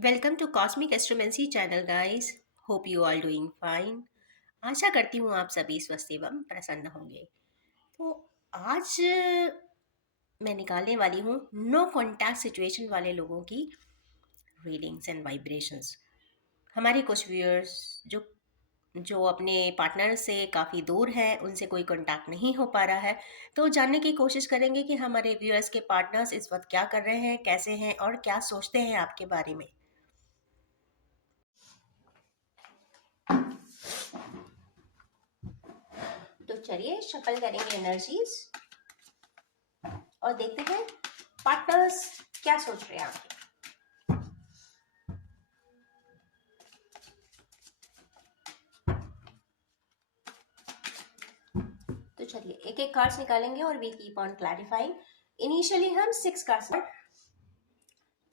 Welcome to cosmic astromancy channel guys. Hope you all doing fine. आशा करती हूँ आप सभी स्वस्थ एवं प्रसन्न होंगे। तो आज मैं निकालने वाली हूँ नो कॉन्टैक्ट सिचुएशन वाले लोगों की रीडिंग्स एंड वाइब्रेशंस। हमारे कुछ व्यूअर्स जो जो अपने पार्टनर से काफ़ी दूर हैं, उनसे कोई कांटेक्ट नहीं हो पा रहा है, तो जानने की कोशिश करेंगे कि हमारे व्यूअर्स के पार्टनर्स इस वक्त क्या कर रहे हैं, कैसे हैं और क्या सोचते हैं आपके बारे में। तो चलिए शफल करेंगे एनर्जीज और देखते हैं पार्टनर्स क्या सोच रहे हैं आपके। तो चलिए एक एक कार्ड्स निकालेंगे और we keep on clarifying. Initially हम 6 कार्ड्स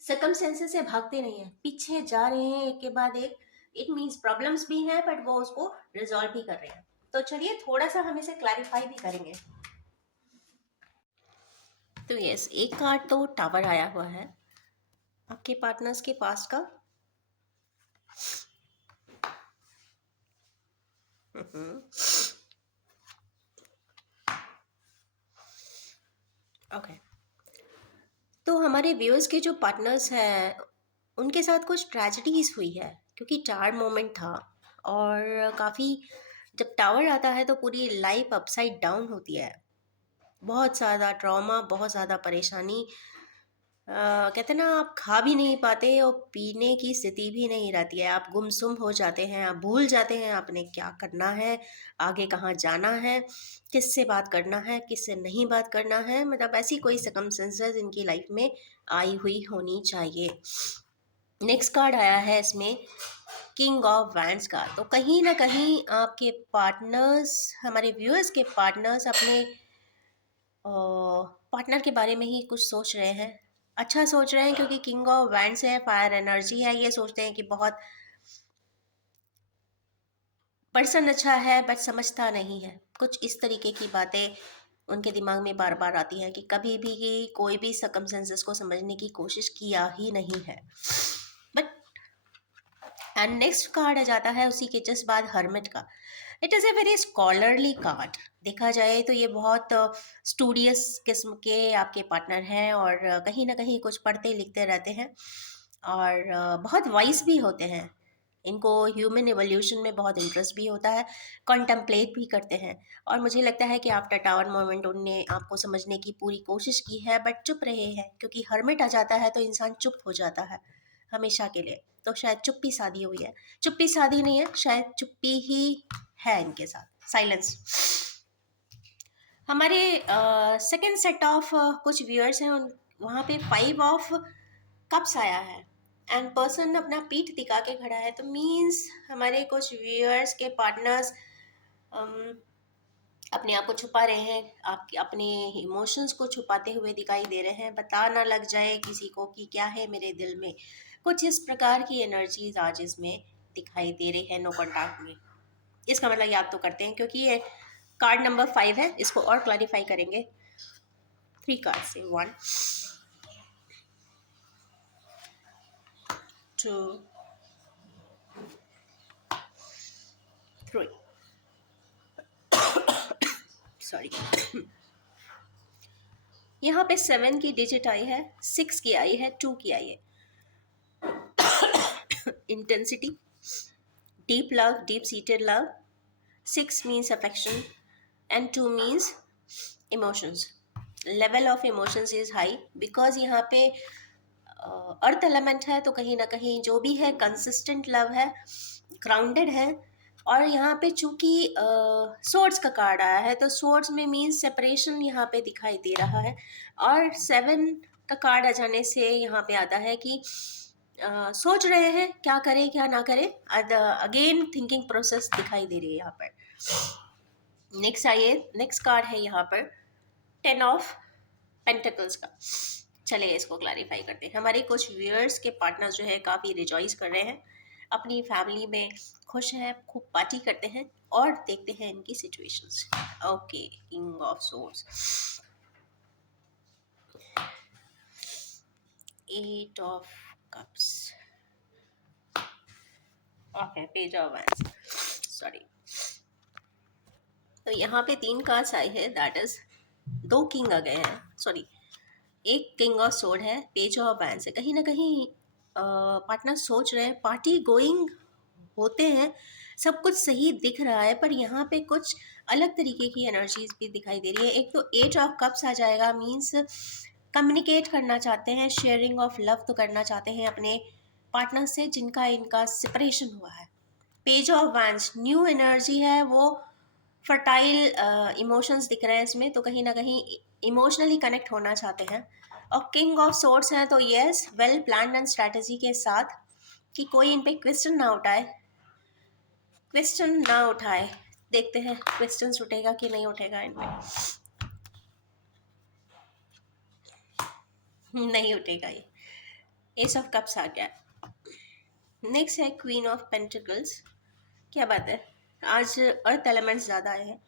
सर्कमस्टेंसेस से भागते नहीं है, पीछे जा रहे हैं एक के बाद एक। इट मींस प्रॉब्लम्स भी हैं बट वो उसको रिजॉल्व भी कर रहे हैं। तो चलिए थोड़ा सा हम इसे क्लैरिफाई भी करेंगे। तो यस, एक कार्ड तो टावर आया हुआ है आपके पार्टनर्स के पास का। ओके, तो हमारे व्यूअर्स के जो पार्टनर्स हैं उनके साथ कुछ ट्रेजेडीज हुई है, क्योंकि टावर मोमेंट था। और काफ़ी, जब टावर आता है तो पूरी लाइफ अपसाइड डाउन होती है। बहुत ज़्यादा ट्रॉमा, बहुत ज़्यादा परेशानी। कहते हैं ना, आप खा भी नहीं पाते और पीने की स्थिति भी नहीं रहती है। आप गुमसुम हो जाते हैं, आप भूल जाते हैं आपने क्या करना है, आगे कहाँ जाना है, किससे बात करना है, किससे नहीं बात करना है। मतलब ऐसी कोई सर्कमस्टेंसेस इनकी लाइफ में आई हुई होनी चाहिए। नेक्स्ट कार्ड आया है इसमें किंग ऑफ वैंड्स का। तो कहीं ना कहीं आपके पार्टनर्स, हमारे व्यूअर्स के पार्टनर्स अपने पार्टनर के बारे में ही कुछ सोच रहे हैं। अच्छा सोच रहे हैं, क्योंकि किंग ऑफ वैंड्स है, फायर एनर्जी है। ये सोचते हैं कि बहुत पर्सन अच्छा है बट समझता नहीं है। कुछ इस तरीके की बातें उनके दिमाग में बार बार आती हैं कि कभी भी कोई भी सर्कमस्टेंसेस को समझने की कोशिश किया ही नहीं है। बट एंड नेक्स्ट कार्ड आ जाता है उसी के जस्ट बाद हर्मिट का। It is a very scholarly card. देखा जाए तो ये बहुत स्टूडियस किस्म के आपके पार्टनर हैं और कहीं ना कहीं कुछ पढ़ते लिखते रहते हैं और बहुत वाइस भी होते हैं। इनको ह्यूमन एवोल्यूशन में बहुत इंटरेस्ट भी होता है, कॉन्टम्पलेट भी करते हैं। और मुझे लगता है कि आफ्टर टावर मोमेंट उनने आपको समझने की पूरी कोशिश की है बट चुप रहे हैं, क्योंकि हर्मिट आ जाता है तो इंसान चुप हो जाता है हमेशा के लिए। तो शायद चुप्पी साधी हुई है, चुप्पी साधी नहीं है, शायद चुप्पी ही है इनके साथ, साइलेंस। हमारे सेकंड सेट ऑफ कुछ व्यूअर्स हैं, उन वहाँ पे 5 ऑफ कप्स आया है एंड पर्सन अपना पीठ दिखा के खड़ा है। तो मीन्स हमारे कुछ व्यूअर्स के पार्टनर्स अपने आप को छुपा रहे हैं, आपके अपने इमोशंस को छुपाते हुए दिखाई दे रहे हैं। बता ना लग जाए किसी को कि क्या है मेरे दिल में। कुछ इस प्रकार की एनर्जीज आज इसमें दिखाई दे रही है नो कॉन्टैक्ट में। इसका मतलब याद तो करते हैं, क्योंकि ये कार्ड नंबर 5 है। इसको और क्लैरिफाई करेंगे 3 कार्ड से। 1 2 3। सॉरी। यहाँ पे 7 की डिजिट आई है, 6 की आई है, 2 की आई है। Intensity, deep love, deep seated love. 6 means affection and 2 means emotions. Level of emotions is high because यहाँ पे अर्थ एलिमेंट है, तो कहीं ना कहीं जो भी है कंसिस्टेंट लव है, ग्राउंडेड है। और यहाँ पे चूंकि सोर्ड्स का कार्ड आया है तो सोर्ड्स में मीन्स सेपरेशन यहाँ पे दिखाई दे रहा है। और 7 का कार्ड आ जाने से यहाँ पे आता है कि सोच रहे हैं क्या करें क्या ना करें। अगेन थिंकिंग प्रोसेस दिखाई दे रही है यहाँ पर। नेक्स्ट आइए, नेक्स्ट कार्ड है यहाँ पर 10 ऑफ पेंटिकल्स का। चलिए इसको क्लैरिफाई करते हैं। हमारे कुछ व्यूअर्स के पार्टनर्स जो है काफ़ी रिजॉइस कर रहे हैं, अपनी फैमिली में खुश हैं, खूब पार्टी करते हैं। और देखते हैं इनकी situations. Okay, king of swords, 8 of cups, okay, page of wands, sorry. तो यहाँ पे 3 कार्ड्स आए हैं, दैट इज 2 किंग आ गए हैं, सॉरी, एक किंग ऑफ सोर्ड है, पेज ऑफ वैंड्स है। कहीं ना कहीं पार्टनर सोच रहे हैं, पार्टी गोइंग होते हैं, सब कुछ सही दिख रहा है, पर यहाँ पे कुछ अलग तरीके की एनर्जीज भी दिखाई दे रही है। एक तो एट ऑफ कप्स आ जाएगा, मीन्स कम्युनिकेट करना चाहते हैं, शेयरिंग ऑफ लव तो करना चाहते हैं अपने पार्टनर से जिनका इनका सेपरेशन हुआ है। Page of wands new energy है, वो फर्टाइल इमोशंस दिख रहे हैं इसमें, तो कहीं ना कहीं इमोशनली कनेक्ट होना चाहते हैं। और किंग ऑफ सोर्ड्स हैं, तो yes, well plan and strategy के साथ, कि कोई इन पे क्वेश्चन ना उठाए, क्वेश्चन ना उठाए। देखते हैं क्वेश्चन उठेगा कि नहीं उठेगा इनमें। नहीं उठेगा ये। एस ऑफ कप्स आ गया। नेक्स्ट है क्वीन ऑफ पेंटिकल्स। क्या बात है, आज अर्थ एलिमेंट्स ज़्यादा आए हैं।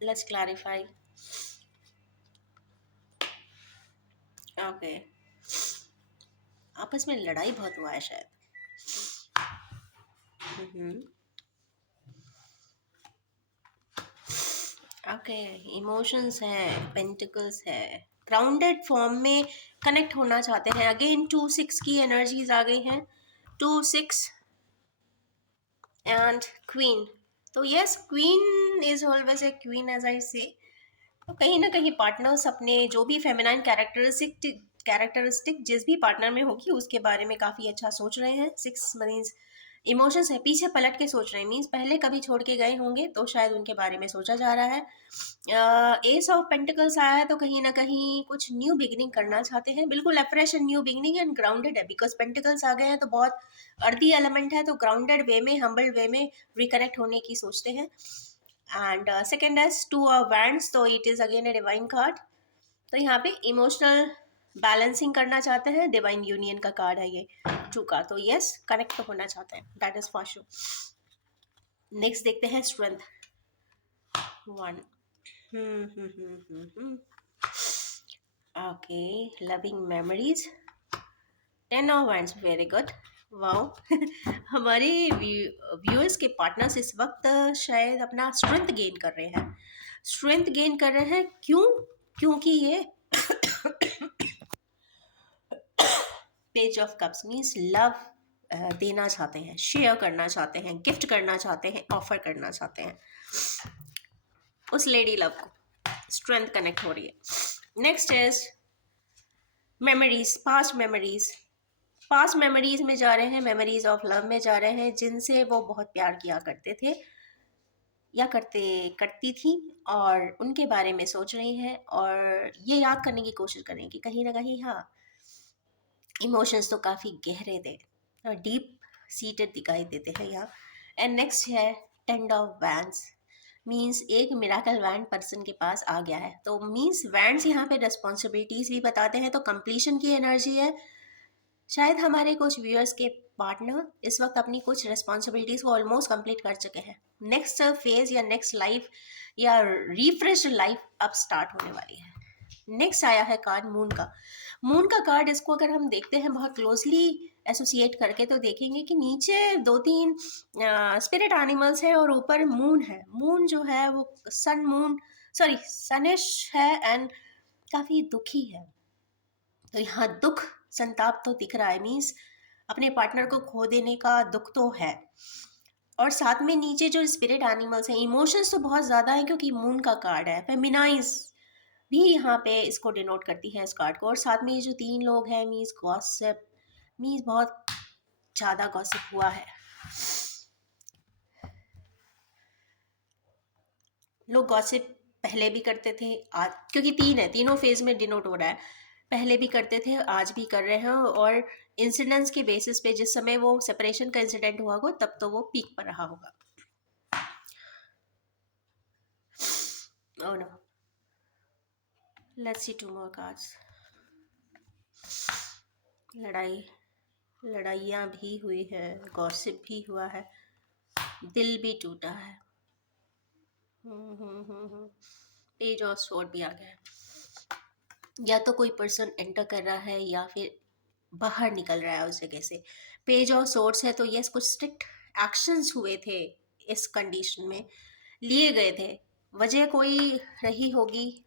Let's clarify. ओके, आपस में लड़ाई बहुत हुआ है शायद। ओके, इमोशंस है, पेंटिकल्स है, ग्राउंडेड फॉर्म में कनेक्ट होना चाहते हैं। अगेन 2-6 की एनर्जीज आ गई हैं, 2-6 एंड क्वीन। तो yes, queen is always a queen as I say. तो कहीं ना कहीं पार्टनर्स अपने जो भी फेमिनाइन कैरेक्टरिस्टिक जिस भी पार्टनर में होगी उसके बारे में काफ़ी अच्छा सोच रहे हैं। 6 मीन्स इमोशंस है, पीछे पलट के सोच रहे हैं, मीन्स पहले कभी छोड़ के गए होंगे तो शायद उनके बारे में सोचा जा रहा है। एस ऑफ पेंटिकल्स आया है, तो कहीं ना कहीं कुछ न्यू बिगिनिंग करना चाहते हैं, बिल्कुल fresh and new beginning and grounded है, बिकॉज पेंटिकल्स आ गए हैं तो बहुत अर्दी एलिमेंट है, तो ग्राउंडेड वे में, हम्बल वे में रिकनेक्ट होने की सोचते हैं। एंड सेकेंड है टू ऑफ वैंड्स, तो it is again a divine card. तो यहाँ पे इमोशनल बैलेंसिंग करना चाहते हैं, डिवाइन यूनियन का कार्ड है ये टू का, तो यस, कनेक्ट तो होना चाहते हैं, that is for sure. Next देखते हैं strength 1। Okay, loving memories, 10 of wands, very good, wow. हमारे व्यूअर्स के पार्टनर्स इस वक्त शायद अपना स्ट्रेंथ गेन कर रहे हैं। स्ट्रेंथ गेन कर रहे हैं क्यों? क्योंकि ये page of cups means love देना चाहते हैं, शेयर करना चाहते हैं, गिफ्ट करना चाहते हैं, ऑफर करना चाहते हैं उस लेडी लव को। स्ट्रेंथ कनेक्ट हो रही है। Next is memories, past memories. Past memories में जा रहे हैं, मेमोरीज ऑफ लव में जा रहे हैं, जिनसे वो बहुत प्यार किया करते थे या करती थी, और उनके बारे में सोच रही हैं और ये याद करने की कोशिश करें कि कहीं ना कहीं, हाँ, इमोशंस तो काफ़ी गहरे थे और डीप सीटेड दिखाई देते हैं यहाँ। एंड नेक्स्ट है 10 ऑफ वैंड्स, मीन्स एक मिराकल वैंड पर्सन के पास आ गया है, तो मीन्स वैंड्स यहाँ पे रिस्पॉन्सिबिलिटीज भी बताते हैं, तो कंप्लीशन की एनर्जी है। शायद हमारे कुछ व्यूअर्स के पार्टनर इस वक्त अपनी कुछ रिस्पॉन्सिबिलिटीज को ऑलमोस्ट कंप्लीट कर चुके हैं। नेक्स्ट फेज या नेक्स्ट लाइफ या रिफ्रेश लाइफ अब स्टार्ट होने वाली है। नेक्स्ट आया है कार्ड मून का। मून का कार्ड, इसको अगर हम देखते हैं बहुत क्लोजली एसोसिएट करके, तो देखेंगे कि नीचे 2-3 स्पिरिट एनिमल्स है और ऊपर मून है। मून जो है वो सनिश है एंड काफ़ी दुखी है, तो यहाँ दुख संताप तो दिख रहा है, मीन्स अपने पार्टनर को खो देने का दुख तो है। और साथ में नीचे जो स्पिरिट एनिमल्स हैं, इमोशंस तो बहुत ज़्यादा है क्योंकि मून का कार्ड है, फेमिनाइज भी यहाँ पे इसको डिनोट करती है इस कार्ड को। और साथ में ये जो 3 लोग हैं, मीन्स गॉसिप, मीन्स बहुत ज़्यादा गॉसिप हुआ है, लोग गॉसिप पहले भी करते थे आज, क्योंकि 3 है, तीनों फेज में डिनोट हो रहा है, पहले भी करते थे, आज भी कर रहे हैं, और इंसिडेंट्स के बेसिस पे जिस समय वो सेपरेशन का इंसिडेंट हुआ होगा तब तो वो पीक पर रहा होगा। Oh no, let's see 2 more cards. लड़ाइयाँ भी हुई है, गॉसिप भी हुआ है, दिल भी टूटा है। पेज ऑफ स्वॉर्ड भी आ गया है। या तो कोई पर्सन एंटर कर रहा है या फिर बाहर निकल रहा है उस जगह से। पेज ऑफ सोर्स है तो यस कुछ स्ट्रिक्ट एक्शंस हुए थे, इस कंडीशन में लिए गए थे। वजह कोई रही होगी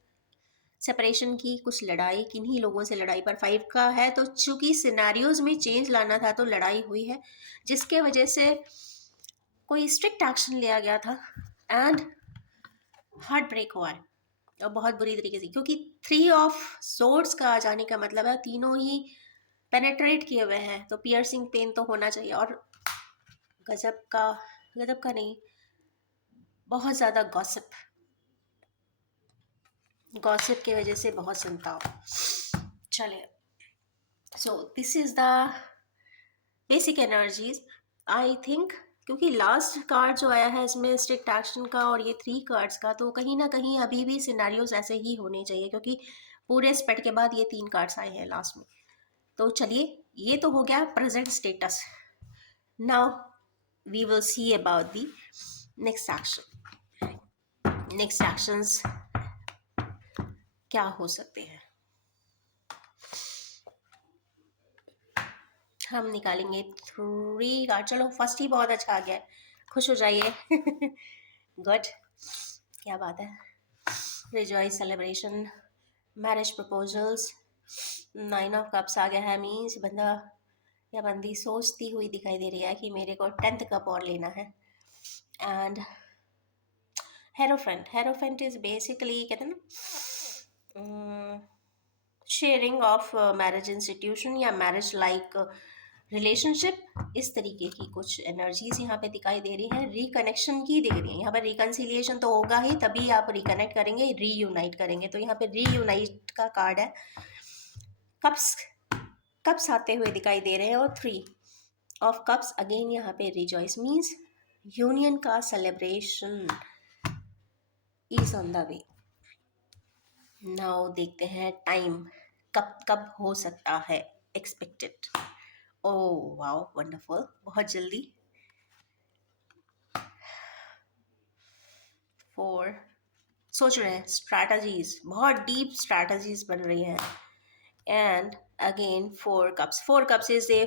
सेपरेशन की, कुछ लड़ाई, किन्हीं लोगों से लड़ाई। पर 5 का है तो चूंकि सिनेरियोज में चेंज लाना था तो लड़ाई हुई है, जिसके वजह से कोई स्ट्रिक्ट एक्शन लिया गया था एंड हार्ट ब्रेक हुआ है, और बहुत बुरी तरीके से। क्योंकि 3 ऑफ सोर्ड्स का आ जाने का मतलब है तीनों ही पेनेट्रेट किए हुए हैं, तो पियर्सिंग पेन तो होना चाहिए। और गजब का, गजब का नहीं, बहुत ज़्यादा गॉसिप, गॉसिप की वजह से बहुत संताप। चलिए, so this is the basic energies I think. क्योंकि लास्ट कार्ड जो आया है इसमें स्ट्रिक्ट एक्शन का और ये 3 कार्ड्स का, तो कहीं ना कहीं अभी भी सिनारियोज ऐसे ही होने चाहिए, क्योंकि पूरे स्पेड के बाद ये 3 कार्ड्स आए हैं लास्ट में। तो चलिए, ये तो हो गया present status. Now we will see about the next action. Next actions क्या हो सकते हैं, हम निकालेंगे 3 कार्ड। चलो, फर्स्ट ही बहुत अच्छा आ गया है, खुश हो जाइए। गुड, क्या बात है। Rejoice, celebration, marriage proposals, 9 of cups आ गया है। मीन्स बंदा या बंदी सोचती हुई दिखाई दे रही है कि मेरे को 10th कप और लेना है। And hierophant, hierophant is basically कहते हैं ना, शेयरिंग ऑफ मैरिज इंस्टीट्यूशन या मैरिज लाइक रिलेशनशिप, इस तरीके की कुछ एनर्जीज यहाँ पे दिखाई दे रही है। रिकनेक्शन की दे रही है यहाँ पर। रिकन्सिलिएशन तो होगा ही, तभी आप रिकनेक्ट करेंगे, रीयूनाइट करेंगे। तो यहाँ पे रीयूनाइट का कार्ड है। कप्स, कप्स आते हुए दिखाई दे रहे हैं, और 3 ऑफ कप्स अगेन यहाँ पे रिजॉइस मीन्स यूनियन का celebration is on the way. Now देखते हैं टाइम कब कब हो सकता है एक्सपेक्टेड। ओह वाओ, वंडरफुल, बहुत जल्दी। 4, सोच रहे हैं, स्ट्रैटेजीज, बहुत डीप स्ट्रैटेजीज बन रही हैं। And again 4 cups, 4 cups is a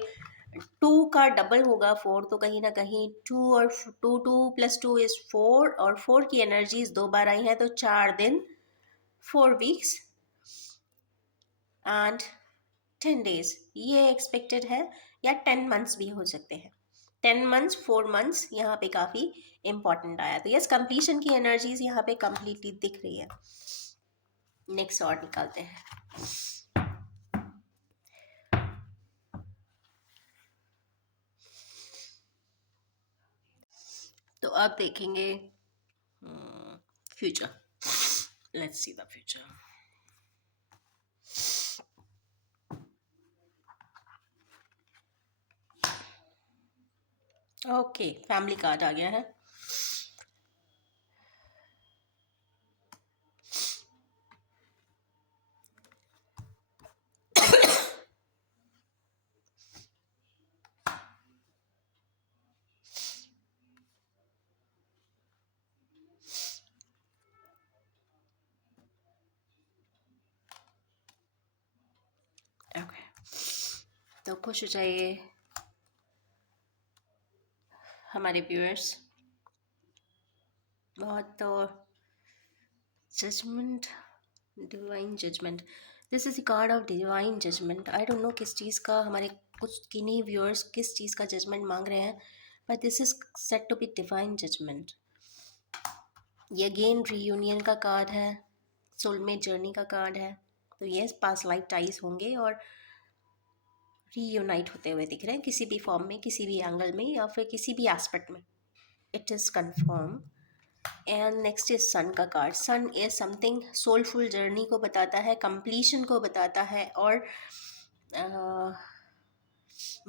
2 का डबल होगा 4, तो कहीं ना कहीं 2 और 2, 2 + 2 इज 4, और 4 की एनर्जीज 2 बार आई हैं, तो 4 दिन, 4 वीक्स एंड 10 डेज ये एक्सपेक्टेड है, या 10 मंथ्स भी हो सकते हैं। 10 मंथ्स, 4 मंथ्स यहाँ पे काफ़ी इंपॉर्टेंट आया। तो यस, कंप्लीशन की एनर्जीज यहाँ पे कंप्लीटली दिख रही है। नेक्स्ट और निकालते हैं। तो अब देखेंगे future. Let's see the future. Okay, family card आ गया है। ओके, तो खुश हो जाइए हमारे व्यूअर्स। बहुत तो judgement, divine judgement, this is the card of divine judgement. I don't know किस चीज़ का, हमारे कुछ किन्हीं व्यूअर्स किस चीज़ का जजमेंट मांग रहे हैं, but this is set to be divine judgement. ये अगेन रीयूनियन का कार्ड है, सोलमेट जर्नी का कार्ड है। तो ये पास लाइफ टाइज होंगे और रीयूनाइट होते हुए दिख रहे हैं, किसी भी फॉर्म में, किसी भी एंगल में, या फिर किसी भी एस्पेक्ट में। It is confirm. And next is sun का card. Sun is something soulful journey को बताता है, कंप्लीशन को बताता है, और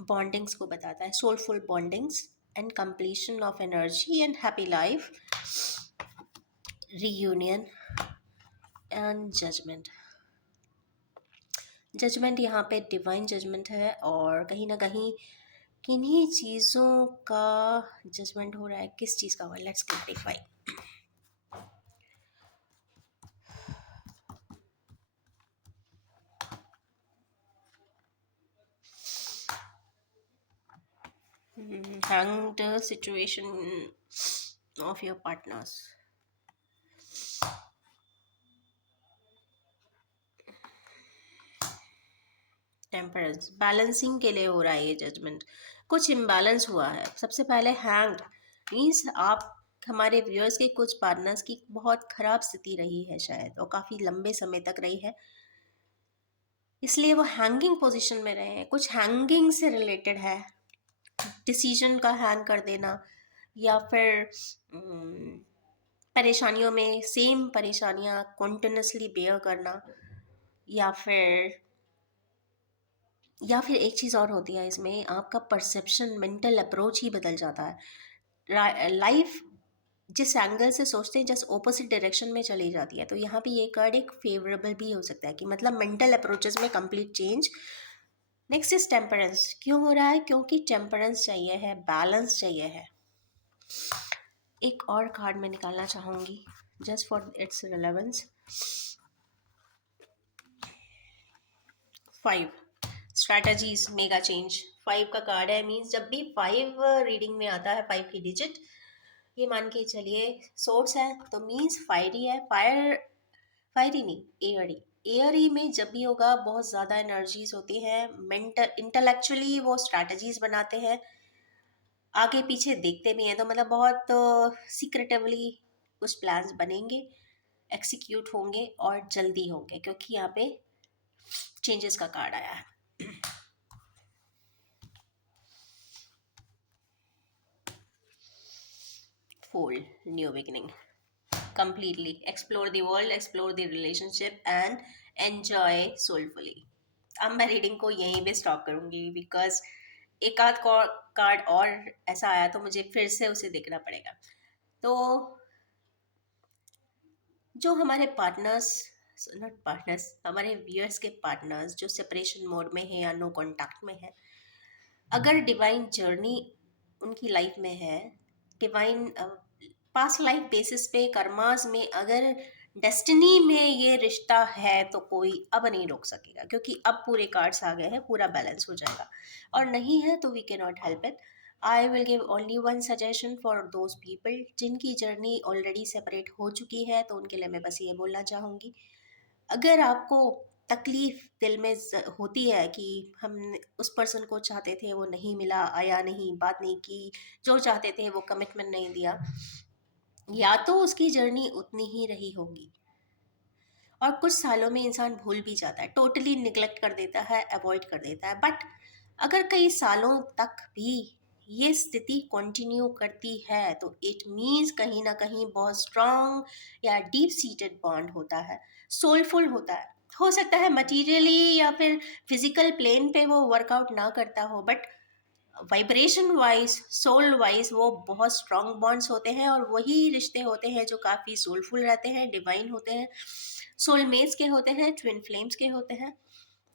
बॉन्डिंग्स को बताता है। Soulful bondings and completion of energy and happy life, reunion and judgement. Judgement यहाँ पे डिवाइन जजमेंट है, और कहीं ना कहीं किन्हीं चीज़ों का जजमेंट हो रहा है। किस चीज़ का हुआ, let's clarify. Hanged situation of your partners. Temperance balancing के लिए हो रहा है ये जजमेंट, कुछ इम्बैलेंस हुआ है। सबसे पहले हैंग्ड मीन्स आप हमारे व्यूअर्स के कुछ पार्टनर्स की बहुत खराब स्थिति रही है शायद, और काफ़ी लंबे समय तक रही है, इसलिए वो हैंगिंग पोजीशन में रहे हैं। कुछ हैंगिंग से रिलेटेड है, डिसीजन का हैंग कर देना, या फिर परेशानियों में सेम परेशानियां कॉन्टिन्यूसली बेयर करना, या फिर एक चीज़ और होती है इसमें, आपका परसेप्शन मेंटल अप्रोच ही बदल जाता है। लाइफ जिस एंगल से सोचते हैं जस्ट ऑपोजिट डायरेक्शन में चली जाती है। तो यहाँ पे ये कार्ड एक फेवरेबल भी हो सकता है कि मतलब मेंटल अप्रोचेस में complete change. Next is temperance. क्यों हो रहा है? क्योंकि टेम्परेंस चाहिए है, बैलेंस चाहिए है। एक और कार्ड मैं निकालना चाहूँगी just for its relevance. 5 strategies mega change. 5 का कार्ड है, मीन्स जब भी 5 रीडिंग में आता है, 5 की डिजिट, ये मान के चलिए सोर्स है तो मीन्स फायरी है। फायरी नहीं, एयरी। एयरी में जब भी होगा बहुत ज़्यादा एनर्जीज होती हैं, मेंटल इंटेलेक्चुअली वो स्ट्रैटेजीज बनाते हैं, आगे पीछे देखते भी हैं, तो मतलब बहुत सीक्रेटिवली कुछ प्लान्स बनेंगे, एक्सिक्यूट होंगे और जल्दी होंगे, क्योंकि यहाँ पे चेंजेस का कार्ड आया है। Fold, new beginning. Completely explore the world, explore the relationship and enjoy soulfully. अब मैं रीडिंग को यहीं पे स्टॉप करूंगी, बिकॉज एक आध कार्ड और ऐसा आया तो मुझे फिर से उसे देखना पड़ेगा। तो जो हमारे पार्टनर्स, नॉट पार्टनर्स, हमारे व्यूअर्स के पार्टनर्स जो सेपरेशन मोड में है या नो कांटेक्ट में है, अगर डिवाइन जर्नी उनकी लाइफ में है, डिवाइन पास्ट लाइफ बेसिस पे कर्मास में अगर डेस्टिनी में ये रिश्ता है तो कोई अब नहीं रोक सकेगा, क्योंकि अब पूरे कार्ड्स आ गए हैं, पूरा बैलेंस हो जाएगा। और नहीं है तो we can not help it. I will give only one suggestion for those people जिनकी जर्नी ऑलरेडी सेपरेट हो चुकी है, तो उनके लिए मैं बस ये बोलना चाहूँगी, अगर आपको तकलीफ दिल में होती है कि हम उस पर्सन को चाहते थे, वो नहीं मिला, आया नहीं, बात नहीं की, जो चाहते थे वो कमिटमेंट नहीं दिया, या तो उसकी जर्नी उतनी ही रही होगी, और कुछ सालों में इंसान भूल भी जाता है, टोटली निगलेक्ट कर देता है, अवॉइड कर देता है। बट अगर कई सालों तक भी ये स्थिति कंटिन्यू करती है तो इट मीन्स कहीं ना कहीं बहुत स्ट्रांग या डीप सीटेड बॉन्ड होता है, सोलफुल होता है। हो सकता है मटीरियली या फिर फिजिकल प्लेन पे वो वर्कआउट ना करता हो, but vibration wise, soul wise वो बहुत स्ट्रांग बॉन्ड्स होते हैं, और वही रिश्ते होते हैं जो काफ़ी सोलफुल रहते हैं, डिवाइन होते हैं, सोलमेट्स के होते हैं, ट्विन फ्लेम्स के होते हैं,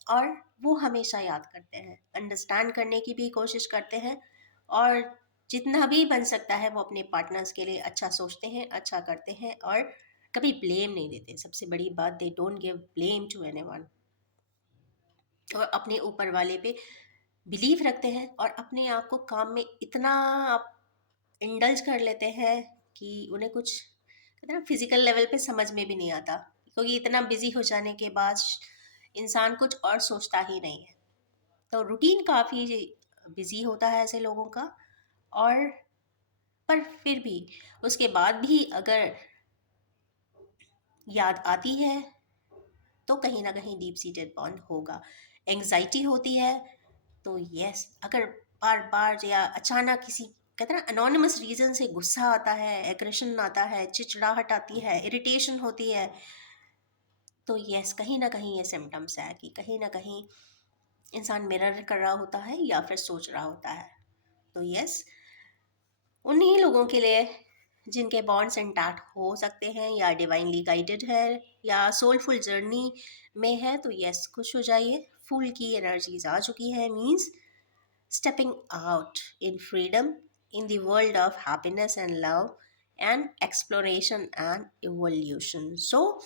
और वो हमेशा याद करते हैं, अंडरस्टैंड करने की भी कोशिश करते हैं, और जितना भी बन सकता है वो अपने पार्टनर्स के लिए अच्छा सोचते हैं, अच्छा करते हैं, और कभी ब्लेम नहीं देते। सबसे बड़ी बात, they don't give blame to anyone, और अपने ऊपर वाले पे बिलीव रखते हैं, और अपने आप को काम में इतना आप इंडल्ज कर लेते हैं कि उन्हें कुछ कहते हैं ना फिजिकल लेवल पे समझ में भी नहीं आता, क्योंकि इतना बिजी हो जाने के बाद इंसान कुछ और सोचता ही नहीं है। तो रूटीन काफ़ी बिजी होता है ऐसे लोगों का, और पर फिर भी उसके बाद भी अगर याद आती है तो कहीं ना कहीं डीप सीटेड बॉन्ड होगा। एंग्जाइटी होती है तो यस, अगर बार बार या अचानक किसी कहते हैं ना अनोनिमस रीजन से गुस्सा आता है, एग्रेशन आता है, चिड़चिड़ाहट आती है, इरिटेशन होती है, तो यस कहीं ना कहीं ये सिम्टम्स है कि कहीं ना कहीं इंसान मिरर कर रहा होता है या फिर सोच रहा होता है। तो यस, उन्हीं लोगों के लिए जिनके बॉन्ड्स इंटैक्ट हो सकते हैं या डिवाइनली गाइडेड है या सोलफुल जर्नी में है, तो यस खुश हो जाइए, फूल की एनर्जीज आ चुकी है, means stepping out in freedom in the world of happiness and love and exploration and evolution. So,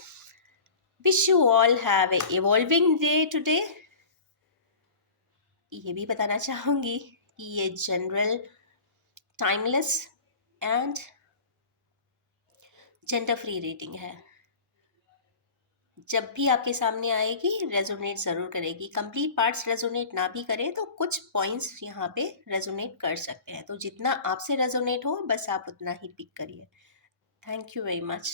wish you all have a evolving day today. ये भी बताना चाहूँगी कि ये general, timeless and gender free rating है। जब भी आपके सामने आएगी रेजोनेट ज़रूर करेगी। कंप्लीट पार्ट्स रेजोनेट ना भी करें तो कुछ पॉइंट्स यहाँ पे रेजोनेट कर सकते हैं, तो जितना आपसे रेजोनेट हो बस आप उतना ही पिक करिए। Thank you very much.